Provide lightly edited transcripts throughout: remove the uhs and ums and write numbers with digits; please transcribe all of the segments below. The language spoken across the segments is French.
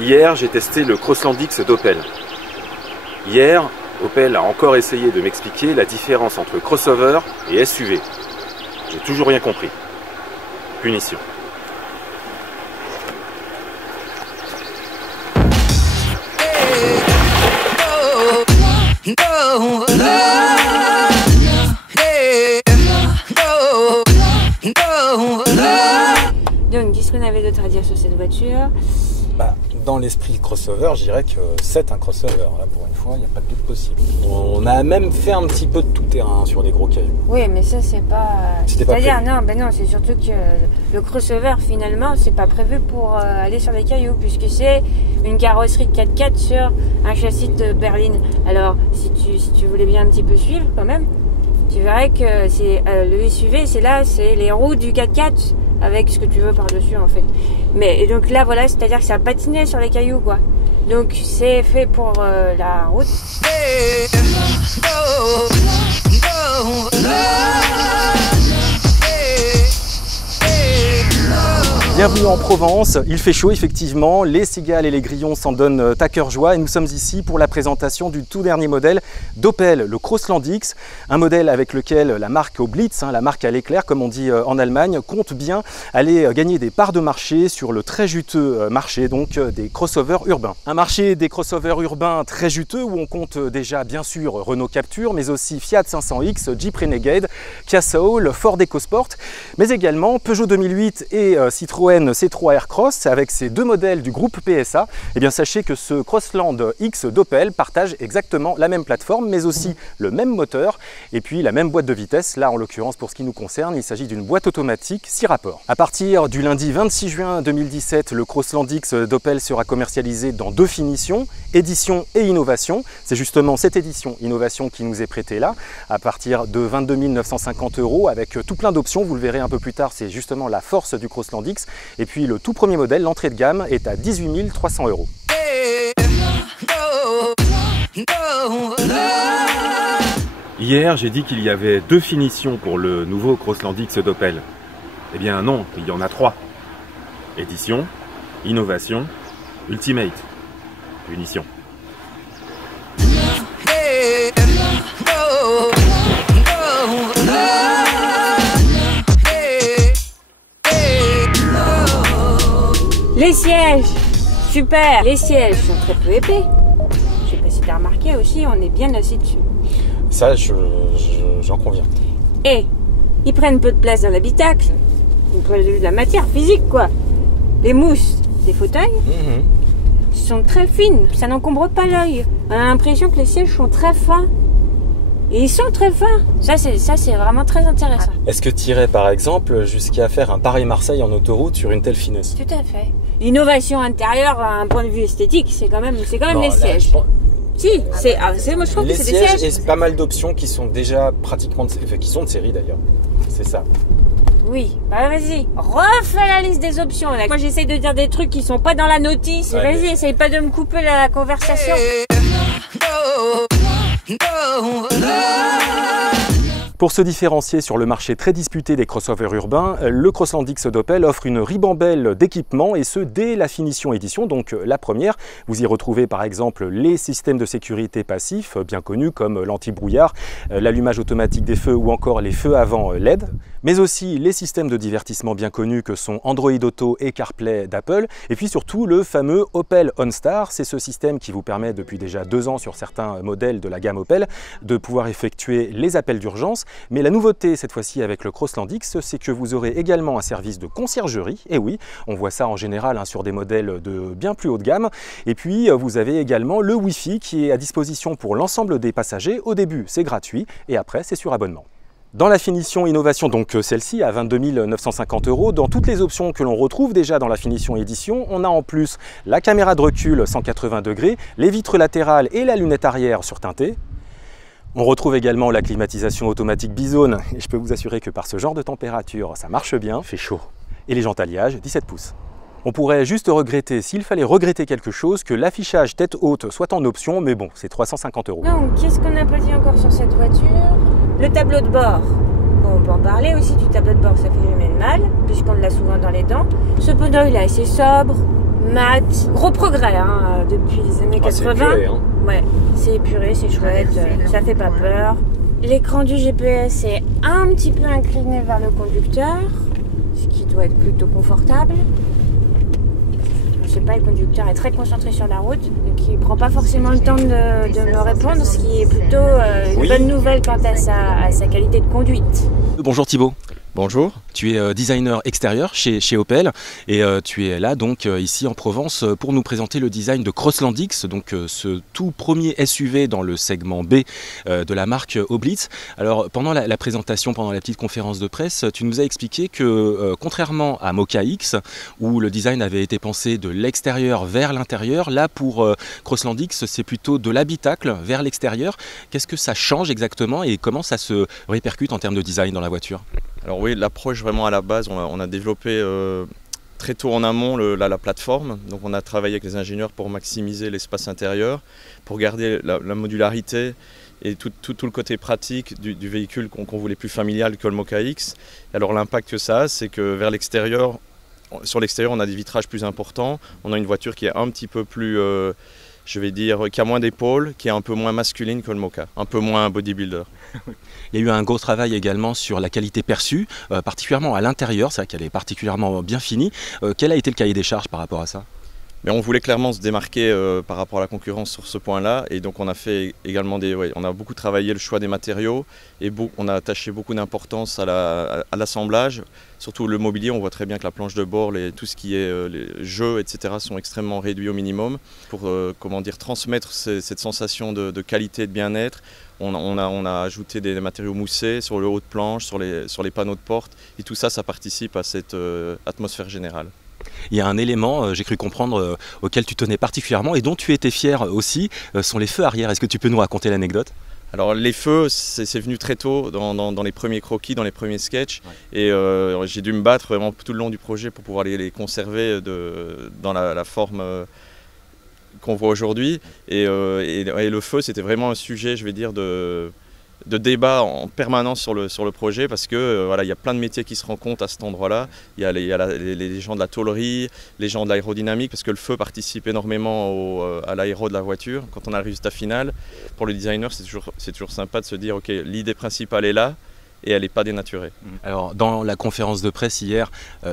Hier, j'ai testé le Crosslandix d'Opel. Hier, Opel a encore essayé de m'expliquer la différence entre crossover et SUV. J'ai toujours rien compris. Punition. Donc, qu'est-ce qu'on avait d'autre à dire sur cette voiture? Dans l'esprit crossover, je dirais que c'est un crossover. Là, pour une fois, il n'y a pas de doute possible. On a même fait un petit peu de tout terrain sur des gros cailloux. Oui, mais ça, c'est pas... C'est-à-dire, non, c'est surtout que le crossover, finalement, c'est pas prévu pour aller sur les cailloux, puisque c'est une carrosserie de 4x4 sur un châssis de berline. Alors, si tu voulais bien un petit peu suivre, quand même, tu verrais que c'est le SUV, c'est les roues du 4x4 avec ce que tu veux par-dessus, en fait. Mais et donc là, voilà, c'est-à-dire que ça patinait sur les cailloux, quoi. Donc, c'est fait pour la route. Bienvenue en Provence, il fait chaud effectivement, les cigales et les grillons s'en donnent à cœur joie et nous sommes ici pour la présentation du tout dernier modèle d'Opel, le Crosslandix, un modèle avec lequel la marque au Blitz, la marque à l'éclair comme on dit en Allemagne, compte bien aller gagner des parts de marché sur le très juteux marché donc des crossovers urbains. Un marché des crossovers urbains très juteux où on compte déjà bien sûr Renault Captur mais aussi Fiat 500X, Jeep Renegade, Kia Soul, Ford EcoSport mais également Peugeot 2008 et Citroën C3 Aircross avec ces deux modèles du groupe PSA, et bien sachez que ce Crosslandix d'Opel partage exactement la même plateforme mais aussi le même moteur et puis la même boîte de vitesse. Là en l'occurrence pour ce qui nous concerne il s'agit d'une boîte automatique 6 rapports. À partir du lundi 26 juin 2017 le Crosslandix d'Opel sera commercialisé dans deux finitions, édition et innovation. C'est justement cette édition innovation qui nous est prêtée là à partir de 22 950 € avec tout plein d'options, vous le verrez un peu plus tard, c'est justement la force du Crosslandix. Et puis le tout premier modèle, l'entrée de gamme, est à 18 300 €. Hier, j'ai dit qu'il y avait deux finitions pour le nouveau Crosslandix d'Opel. Eh bien non, il y en a trois. Édition, innovation, ultimate. Punition. Les sièges, super. Les sièges sont très peu épais. Je sais pas si tu as remarqué aussi, on est bien assis dessus. Ça, j'en conviens. Et ils prennent peu de place dans l'habitacle. Ils prennent de la matière physique, quoi. Les mousses des fauteuils sont très fines. Ça n'encombre pas l'œil. On a l'impression que les sièges sont très fins. Et ils sont très fins. Ça, c'est vraiment très intéressant. Est-ce que tu irais par exemple jusqu'à faire un Paris-Marseille en autoroute sur une telle finesse? Tout à fait. L'innovation intérieure, à un point de vue esthétique, c'est quand même bon, les sièges. Si, moi je trouve que c'est des sièges. Et pas mal d'options qui sont déjà pratiquement, qui sont de série d'ailleurs. C'est ça. Oui, bah vas-y, refais la liste des options. Là. Moi j'essaye de dire des trucs qui sont pas dans la notice. Ouais, vas-y, essaye pas de me couper la conversation. Pour se différencier sur le marché très disputé des crossovers urbains, le Crosslandix d'Opel offre une ribambelle d'équipements et ce dès la finition édition, donc la première. Vous y retrouvez par exemple les systèmes de sécurité passifs bien connus comme l'anti-brouillard, l'allumage automatique des feux ou encore les feux avant LED, mais aussi les systèmes de divertissement bien connus que sont Android Auto et CarPlay d'Apple et puis surtout le fameux Opel OnStar. C'est ce système qui vous permet depuis déjà 2 ans sur certains modèles de la gamme Opel de pouvoir effectuer les appels d'urgence. Mais la nouveauté cette fois-ci avec le Crosslandix, c'est que vous aurez également un service de conciergerie. Et oui, on voit ça en général sur des modèles de bien plus haut de gamme. Et puis vous avez également le Wi-Fi qui est à disposition pour l'ensemble des passagers. Au début, c'est gratuit et après, c'est sur abonnement. Dans la finition innovation, donc celle-ci à 22 950 €, dans toutes les options que l'on retrouve déjà dans la finition édition, on a en plus la caméra de recul 180 degrés, les vitres latérales et la lunette arrière surteintée. On retrouve également la climatisation automatique bizone et je peux vous assurer que par ce genre de température, ça marche bien, fait chaud. Et les jantes alliage 17 pouces. On pourrait juste regretter, s'il fallait regretter quelque chose, que l'affichage tête haute soit en option, mais bon, c'est 350 €. Donc, qu'est-ce qu'on n'a pas dit encore sur cette voiture? Le tableau de bord. Bon, on peut en parler aussi du tableau de bord, ça fait jamais de mal, puisqu'on l'a souvent dans les dents. Cependant, il est assez sobre, mat, gros progrès hein, depuis les années 80. C'est épuré, hein. Ouais, c'est épuré, c'est chouette, ça fait pas peur. L'écran du GPS est un petit peu incliné vers le conducteur, ce qui doit être plutôt confortable. Je sais pas, le conducteur est très concentré sur la route, donc il prend pas forcément le temps de me répondre, ce qui est plutôt une bonne nouvelle quant à sa qualité de conduite. Bonjour Thibaut. Bonjour. Tu es designer extérieur chez Opel et tu es là donc ici en Provence pour nous présenter le design de Crosslandix, donc ce tout premier SUV dans le segment B de la marque Oblitz. Alors pendant la présentation, pendant la petite conférence de presse, tu nous as expliqué que contrairement à Mokka-X où le design avait été pensé de l'extérieur vers l'intérieur, là pour Crosslandix c'est plutôt de l'habitacle vers l'extérieur. Qu'est-ce que ça change exactement et comment ça se répercute en termes de design dans la voiture ? Alors oui, l'approche vraiment à la base, on a développé très tôt en amont la plateforme. Donc on a travaillé avec les ingénieurs pour maximiser l'espace intérieur, pour garder la modularité et tout le côté pratique du véhicule qu'on voulait plus familial que le Mokka-X. Alors l'impact que ça a, c'est que vers l'extérieur, sur l'extérieur on a des vitrages plus importants, on a une voiture qui est un petit peu plus, je vais dire, qui a moins d'épaules, qui est un peu moins masculine que le Mokka, un peu moins bodybuilder. Il y a eu un gros travail également sur la qualité perçue, particulièrement à l'intérieur, c'est vrai qu'elle est particulièrement bien finie. Quel a été le cahier des charges par rapport à ça ? Mais on voulait clairement se démarquer par rapport à la concurrence sur ce point-là, et donc on a fait également on a beaucoup travaillé le choix des matériaux et on a attaché beaucoup d'importance à l'assemblage, surtout le mobilier. On voit très bien que la planche de bord, tout ce qui est les jeux, etc. sont extrêmement réduits au minimum pour transmettre cette sensation de qualité et de bien-être. On a ajouté des matériaux moussés sur le haut de planche, sur les panneaux de porte, et tout ça, ça participe à cette atmosphère générale. Il y a un élément, j'ai cru comprendre, auquel tu tenais particulièrement et dont tu étais fier aussi, sont les feux arrière. Est-ce que tu peux nous raconter l'anecdote ? Alors les feux, c'est venu très tôt dans les premiers croquis, dans les premiers sketchs. Ouais. Et j'ai dû me battre vraiment tout le long du projet pour pouvoir les conserver dans la forme qu'on voit aujourd'hui. Et le feu, c'était vraiment un sujet, je vais dire, de débat en permanence sur le projet, parce que voilà, il y a plein de métiers qui se rencontrent à cet endroit-là. Il y a les gens de la tôlerie, les gens de l'aérodynamique, parce que le feu participe énormément à l'aéro de la voiture. Quand on a le résultat final, pour le designer, c'est toujours sympa de se dire ok, l'idée principale est là et elle n'est pas dénaturée. Alors dans la conférence de presse hier,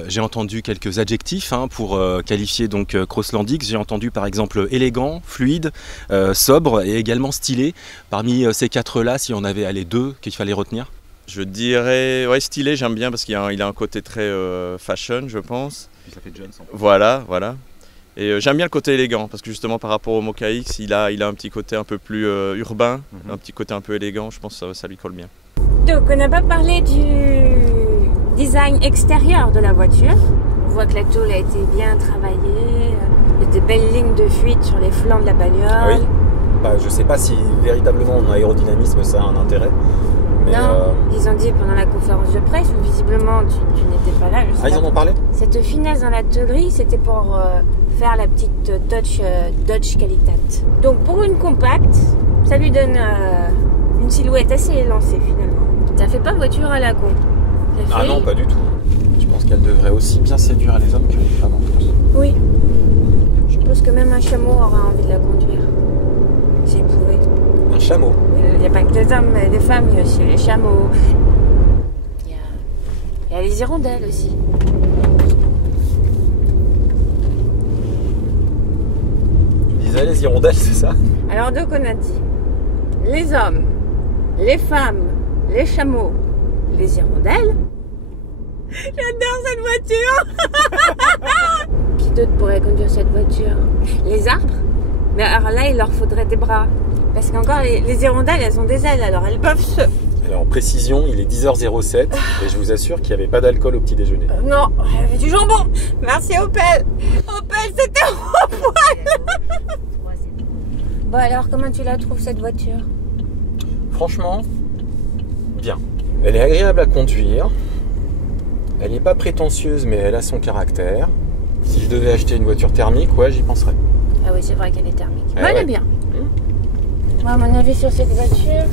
j'ai entendu quelques adjectifs pour qualifier donc Crosslandix. J'ai entendu par exemple élégant, fluide, sobre et également stylé. Parmi ces quatre-là, si on avait deux qu'il fallait retenir? Je dirais stylé, j'aime bien parce qu'il a un côté très fashion, je pense. Ça fait Jones. Voilà. Et j'aime bien le côté élégant parce que justement par rapport au Mokka-X, il a un petit côté un peu plus urbain, un petit côté un peu élégant. Je pense que ça lui colle bien. Donc on n'a pas parlé du design extérieur de la voiture. On voit que la tôle a été bien travaillée, il y a des belles lignes de fuite sur les flancs de la bagnole. Oui. Je ne sais pas si véritablement en aérodynamisme ça a un intérêt. Mais non, ils ont dit pendant la conférence de presse, où visiblement tu n'étais pas là. Ils en ont parlé ? Cette finesse dans la tôlerie, c'était pour faire la petite touch Dodge Qualitat. Donc pour une compacte, ça lui donne une silhouette assez élancée finalement. Ça fait pas voiture à la con. Ah non, pas du tout. Je pense qu'elle devrait aussi bien séduire les hommes que les femmes en plus. Oui. Je pense que même un chameau aura envie de la conduire. S'il pouvait. Un chameau ? Il n'y a pas que les hommes et les femmes, il y a aussi les chameaux. Il y a les hirondelles aussi. Tu disais les hirondelles, c'est ça ? Alors donc on a dit les hommes, les femmes, les chameaux, les hirondelles. J'adore cette voiture. Qui d'autre pourrait conduire cette voiture? Les arbres. Mais alors là, il leur faudrait des bras. Parce qu'encore, les hirondelles, elles ont des ailes, alors elles peuvent se... Alors en précision, il est 10h07 et je vous assure qu'il n'y avait pas d'alcool au petit déjeuner. Non, il y avait du jambon. Merci Opel. Opel, c'était au poil. Bon alors, comment tu la trouves cette voiture? Franchement, bien. Elle est agréable à conduire. Elle n'est pas prétentieuse, mais elle a son caractère. Si je devais acheter une voiture thermique, j'y penserais. Ah oui, c'est vrai qu'elle est thermique. Mais elle est bien. Moi, à mon avis sur cette voiture...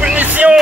Punition!